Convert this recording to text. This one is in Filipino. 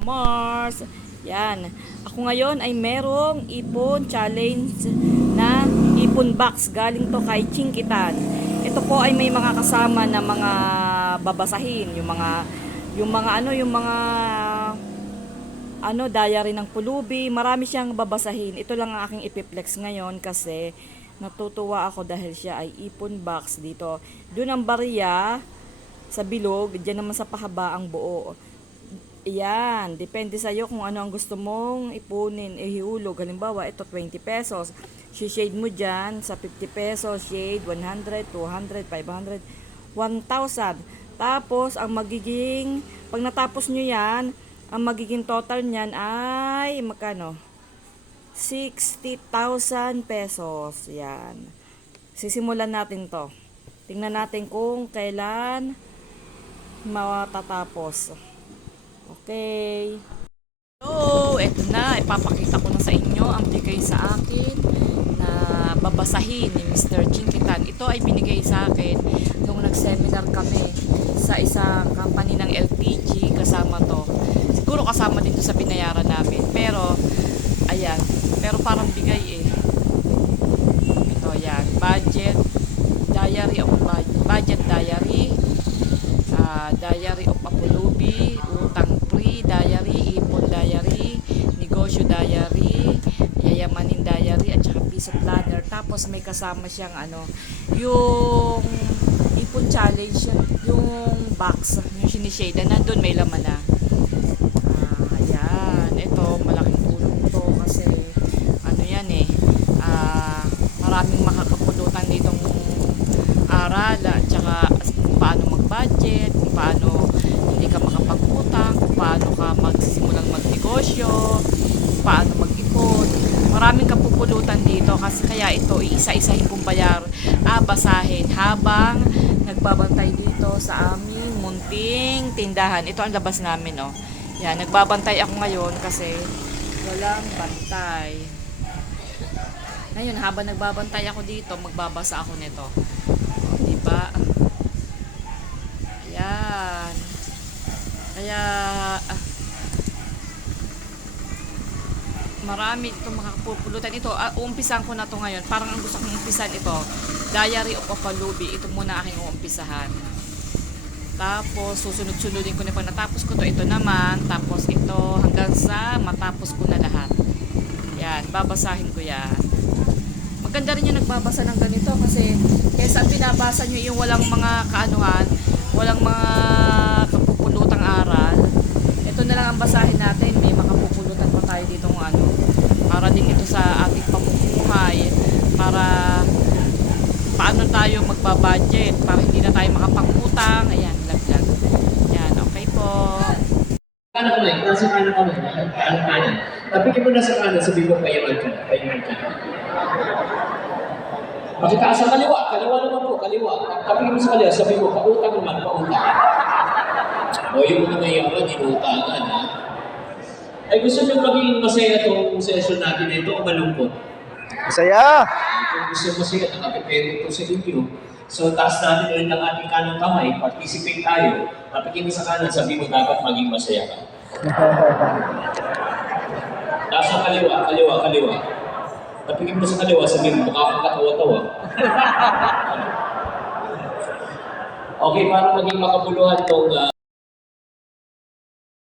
Mars. Yan. Ako ngayon ay merong ipon challenge na ipon box. Galing to kay Chinkitan. Ito po ay may mga kasama na mga babasahin. Yung mga diary ng pulubi. Marami siyang babasahin. Ito lang ang aking ipiplex ngayon kasi natutuwa ako dahil siya ay ipon box dito. Doon ang barya sa bilog, diyan naman sa pahaba ang buo. Yan, depende sa iyo kung ano ang gusto mong ipunin, ihulog. Halimbawa, ito 20 pesos. Si-shade mo dyan sa 50 pesos, shade 100, 200, 500, 1,000. Tapos, pag natapos nyo yan, ang magiging total nyan ay, magkano? 60,000 pesos. Yan. Sisimulan natin to. Tingnan natin kung kailan matatapos. Okay. So, eto na. Ipapakita ko na sa inyo ang bigay sa akin na babasahin ni Mr. Chinkitan. Ito ay binigay sa akin nung nag-seminar kami sa isang company ng LPG. Kasama to. Siguro kasama din to sa binayaran namin. Pero, ayan. Pero parang bigay eh. Ito, yan. Budget diary of budget diary. Diary of Apulubi, utang free diary, ipon diary, negosyo diary, yayamanin diary, at saka piso planner. Tapos may kasama siyang yung ipon challenge, yung box, yung sinishade na nandun may laman na. Ayan, ito malaking tulong to kasi yan maraming makakapulutan ditong aral at saka paano mag-budget, kung paano hindi ka makapag-utang, kung paano ka magsisimulang magnegosyo, kung paano mag-ipon. Maraming kapupulutan dito kasi kaya ito iisa-isahin kong basahin habang nagbabantay dito sa aming munting tindahan. Ito ang labas namin, oh. Yan, nagbabantay ako ngayon kasi walang bantay. Ngayon, habang nagbabantay ako dito, magbabasa ako nito. Diba? Ayan. Kaya, marami itong makakapupulutan. Ito, uumpisan ko na to ngayon. Parang ang gusto kong umpisan ito. Diary of Apulubi. Ito muna aking uumpisahan. Tapos, susunod-sunodin ko na pag natapos ko to. Ito naman. Tapos ito hanggang sa matapos ko na lahat. Yan. Babasahin ko yan. Maganda rin yung nagbabasa ng ganito kasi kaysa binabasa nyo yung walang mga kaanuhan, walang mga kapupulutang aral. Ito na lang ang basahin natin. May makapupulutan pa tayo dito ng para din ito sa ating pamumuhay, para paano tayo magbabudget, para hindi na tayo makapangutang. Ayan, laglag. Yan, okay po. Kanan kamay, nasa kanan kamay, kanan. Tapikin mo na sa kanan, sabihin mo payaman ka. Pakitaas sa kaliwa naman po, kaliwa. Tapikin mo sa kaliwa, sabihin mo, pautang naman, pautang. O yung mga mayaman, inuutangan, ha? Ay, gusto nyo maging masaya itong session natin ito o malungkot? Masaya! Kung gusto masaya, nakapipero ito sa inyo. So, taas natin ulit ang ating kanang kamay, participate tayo. Tapikin mo sa kanan, sabihin mo dapat maging masaya ka. Taas sa kaliwa. Tapikin mo sa kaliwa, sabihin mo, mukha kang katawa-tawa. Okay, para maging makabuluhan itong